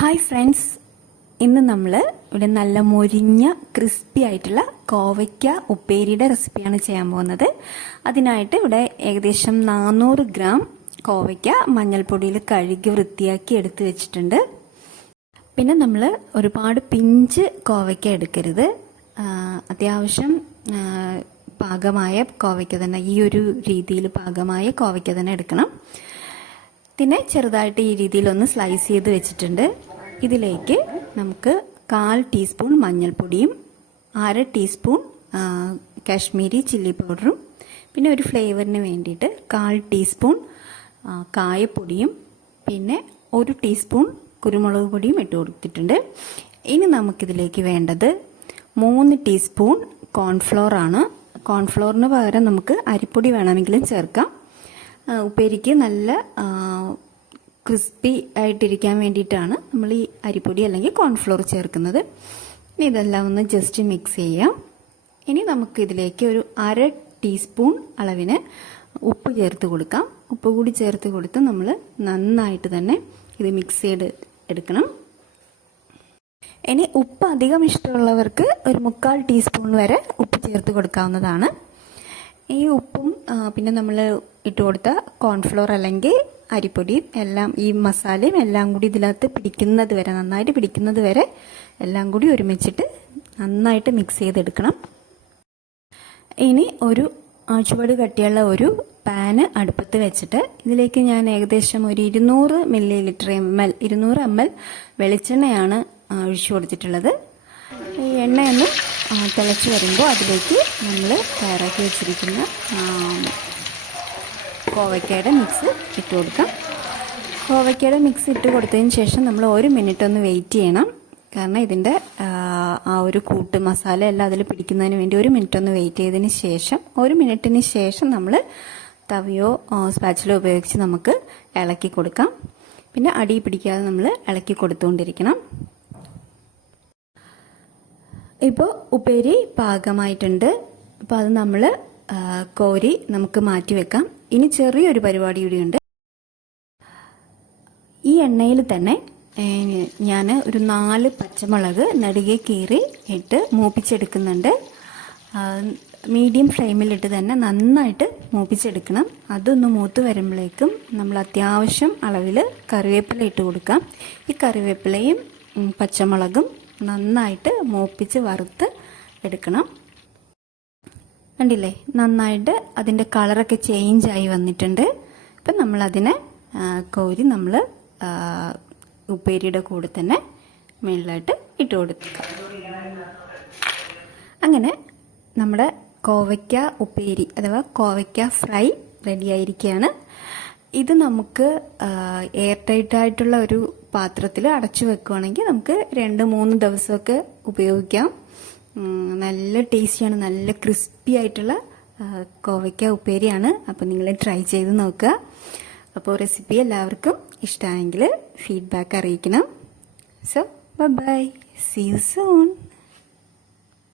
Hi friends ഇന്ന് നമ്മൾ ഇവിടെ നല്ല മൊരിഞ്ഞ ക്രിസ്പി ആയിട്ടുള്ള കോവയ്ക്ക ഉപ്പേരിയുടെ റെസിപ്പിയാണ് ചെയ്യാൻ പോകുന്നത്. അതിനായിട്ട് ഇവിടെ ഏകദേശം നാനൂറ് ഗ്രാം കോവയ്ക്ക മഞ്ഞൾപ്പൊടിയിൽ കഴുകി വൃത്തിയാക്കി എടുത്തു വെച്ചിട്ടുണ്ട്. പിന്നെ നമ്മൾ ഒരുപാട് പിഞ്ച് കോവയ്ക്ക എടുക്കരുത്. അത്യാവശ്യം പാകമായ കോവയ്ക്ക തന്നെ ഈ ഒരു രീതിയിൽ പാകമായ കോവയ്ക്ക തന്നെ എടുക്കണം. പിന്നെ ചെറുതായിട്ട് ഈ രീതിയിൽ ഒന്ന് സ്ലൈസ് ചെയ്ത് വെച്ചിട്ടുണ്ട്. ഇതിലേക്ക് നമുക്ക് കാൽ ടീസ്പൂൺ മഞ്ഞൾപ്പൊടിയും അര ടീസ്പൂൺ കാശ്മീരി ചില്ലി പൗഡറും പിന്നെ ഒരു ഫ്ലേവറിന് വേണ്ടിയിട്ട് കാൽ ടീസ്പൂൺ കായപ്പൊടിയും പിന്നെ ഒരു ടീസ്പൂൺ കുരുമുളക് പൊടിയും ഇട്ട് കൊടുത്തിട്ടുണ്ട്. ഇനി നമുക്കിതിലേക്ക് വേണ്ടത് മൂന്ന് ടീസ്പൂൺ കോൺഫ്ലോർ ആണ്. കോൺഫ്ലോറിന് പകരം നമുക്ക് അരിപ്പൊടി വേണമെങ്കിലും ചേർക്കാം. ഉപ്പേരിക്ക് നല്ല ക്രിസ്പി ആയിട്ടിരിക്കാൻ വേണ്ടിയിട്ടാണ് നമ്മൾ ഈ അരിപ്പൊടി അല്ലെങ്കിൽ കോൺഫ്ലോർ ചേർക്കുന്നത്. ഇനി ഇതെല്ലാം ഒന്ന് ജസ്റ്റ് മിക്സ് ചെയ്യാം. ഇനി നമുക്ക് ഇതിലേക്ക് ഒരു അര ടീസ്പൂൺ അളവിന് ഉപ്പ് ചേർത്ത് കൊടുക്കാം. ഉപ്പ് കൂടി ചേർത്ത് കൊടുത്ത് നമ്മൾ നന്നായിട്ട് തന്നെ ഇത് മിക്സ് ചെയ്ത് എടുക്കണം. ഇനി ഉപ്പ് അധികം ഇഷ്ടമുള്ളവർക്ക് ഒരു മുക്കാൽ ടീസ്പൂൺ വരെ ഉപ്പ് ചേർത്ത് കൊടുക്കാവുന്നതാണ്. ഈ ഉപ്പും പിന്നെ നമ്മൾ ഇട്ട് കൊടുത്ത കോൺഫ്ലോർ അല്ലെങ്കിൽ അരിപ്പൊടിയും എല്ലാം ഈ മസാലയും എല്ലാം കൂടി ഇതിനകത്ത് പിടിക്കുന്നത് വരെ നന്നായിട്ട് പിടിക്കുന്നത് വരെ എല്ലാം കൂടി ഒരുമിച്ചിട്ട് നന്നായിട്ട് മിക്സ് ചെയ്തെടുക്കണം. ഇനി ഒരു ചുവട് കട്ടിയുള്ള ഒരു പാന് അടുപ്പത്ത് വെച്ചിട്ട് ഇതിലേക്ക് ഞാൻ ഏകദേശം ഒരു ഇരുന്നൂറ് മില്ലി ലിറ്റർ എം എൽ ഇരുന്നൂറ് എം എൽ വെളിച്ചെണ്ണയാണ് ഒഴിച്ചു കൊടുത്തിട്ടുള്ളത്. ഈ എണ്ണയൊന്ന് തിളച്ച് വരുമ്പോൾ അതിലേക്ക് നമ്മൾ തയ്യാറാക്കി വെച്ചിരിക്കുന്ന കോവയ്ക്കയുടെ മിക്സ് ഇട്ട് കൊടുക്കാം. കോവയ്ക്കയുടെ മിക്സ് ഇട്ട് കൊടുത്തതിന് ശേഷം നമ്മൾ ഒരു മിനിറ്റ് ഒന്ന് വെയിറ്റ് ചെയ്യണം. കാരണം ഇതിന്റെ ആ, ഒരു കൂട്ട് മസാല എല്ലാം അതിൽ പിടിക്കുന്നതിന് വേണ്ടി ഒരു മിനിറ്റ് ഒന്ന് വെയിറ്റ് ചെയ്തതിന് ശേഷം ഒരു മിനിറ്റിന് ശേഷം നമ്മൾ തവിയോ സ്പാച്ചിലോ ഉപയോഗിച്ച് നമുക്ക് ഇളക്കി കൊടുക്കാം. പിന്നെ അടി പിടിക്കാതെ നമ്മൾ ഇളക്കി കൊടുത്തുകൊണ്ടിരിക്കണം. ഇപ്പോൾ ഉപ്പേരി പാകമായിട്ടുണ്ട്. അപ്പോൾ അത് നമ്മൾ കോരി നമുക്ക് മാറ്റി വെക്കാം. ഇനി ചെറിയൊരു പരിപാടി കൂടിയുണ്ട്. ഈ എണ്ണയിൽ തന്നെ ഞാൻ ഒരു നാല് പച്ചമുളക് നടുകെ കീറി ഇട്ട് മൂപ്പിച്ചെടുക്കുന്നുണ്ട്. മീഡിയം ഫ്ലെയിമിലിട്ട് തന്നെ നന്നായിട്ട് മൂപ്പിച്ചെടുക്കണം. അതൊന്ന് മൂത്ത് വരുമ്പോഴേക്കും നമ്മൾ അത്യാവശ്യം അളവിൽ കറിവേപ്പില ഇട്ട് കൊടുക്കാം. ഈ കറിവേപ്പിലയും പച്ചമുളകും നന്നായിട്ട് മൂപ്പിച്ച് വറുത്ത് എടുക്കണം. കണ്ടില്ലേ? നന്നായിട്ട് അതിന്റെ കളറൊക്കെ ചേഞ്ച് ആയി വന്നിട്ടുണ്ട്. ഇപ്പം നമ്മളതിനെ കോരി നമ്മൾ ഉപ്പേരിയുടെ കൂടെ തന്നെ മുകളിലായിട്ട് ഇട്ട് കൊടുക്കുക അങ്ങനെ നമ്മുടെ കോവയ്ക്ക ഉപ്പേരി അഥവാ കോവയ്ക്ക ഫ്രൈ റെഡി ആയിരിക്കുകയാണ് ഇത് നമുക്ക് എയർ ടൈറ്റ് ആയിട്ടുള്ള ഒരു പാത്രത്തിൽ അടച്ചു വെക്കുകയാണെങ്കിൽ നമുക്ക് രണ്ട് മൂന്ന് ദിവസമൊക്കെ ഉപയോഗിക്കാം. നല്ല ടേസ്റ്റിയാണ് നല്ല ക്രിസ്പി ആയിട്ടുള്ള കോവയ്ക്ക ഉപ്പേരിയാണ്. അപ്പോൾ നിങ്ങൾ ട്രൈ ചെയ്ത് നോക്കുക. അപ്പോൾ റെസിപ്പി എല്ലാവർക്കും ഇഷ്ടമായെങ്കിൽ ഫീഡ്ബാക്ക് അറിയിക്കണം. So bye see you soon